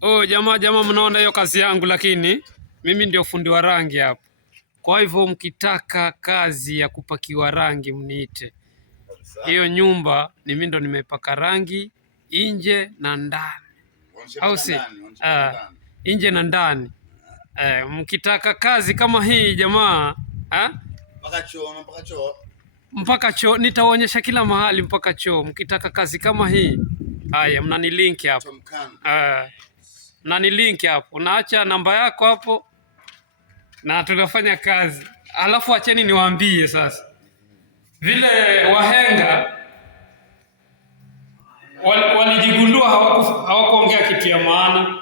Oh, jamaa mnaona hiyo kazi yangu, lakini mimi ndio fundi wa rangi hapa. Kwa hivyo mkitaka kazi ya kupakiwa rangi mniite. Hiyo nyumba ni mimi ndo nimepaka rangi nje na ndani. Au si? Nje na ndani. Mkitaka kazi kama hii jamaa, mpaka choo nitaonyesha kila mahali mpaka choo. Mkitaka kazi kama hii, haya mnani link hapo. Mnani link hapo. Unaacha namba yako hapo na tunafanya kazi. Alafu acheni niwaambie sasa. Vile wahenga walijigundua hawakuongea kitu ya maana.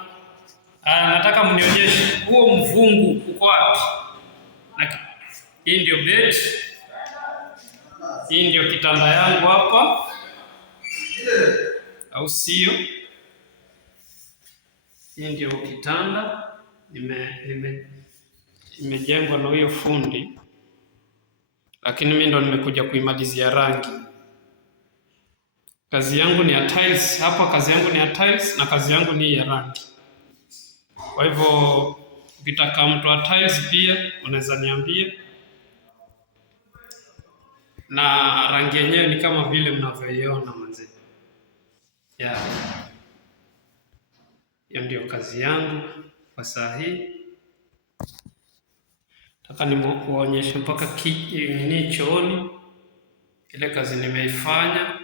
Nataka mnionyeshe huo mvungu uko wapi? Hii ndio bed. Hii ndio kitanda yangu hapa. Au sio? Hii ndio kitanda. Imejengwa na huyo fundi. Lakini mimi ndo nimekuja kuimalizia rangi. Kazi yangu ni ya tiles. Hapa kazi yangu ni ya tiles na kazi yangu ni ya rangi. Kwa hivyo ukitaka mtu wa tiles pia unaweza niambia. Na rangi yenyewe ni kama vile mnavyoiona mzee. Hiyo ndio kazi yangu kwa saa hii. Nataka nimuonyeshe mpaka nini chooni. Ile kazi nimeifanya.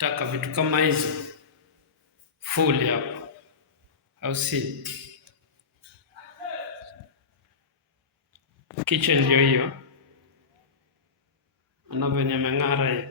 Nataka vitu kama hizo full hapo. Au si? Kitchen ndio hiyo. Ana venye meng'ara hiyo.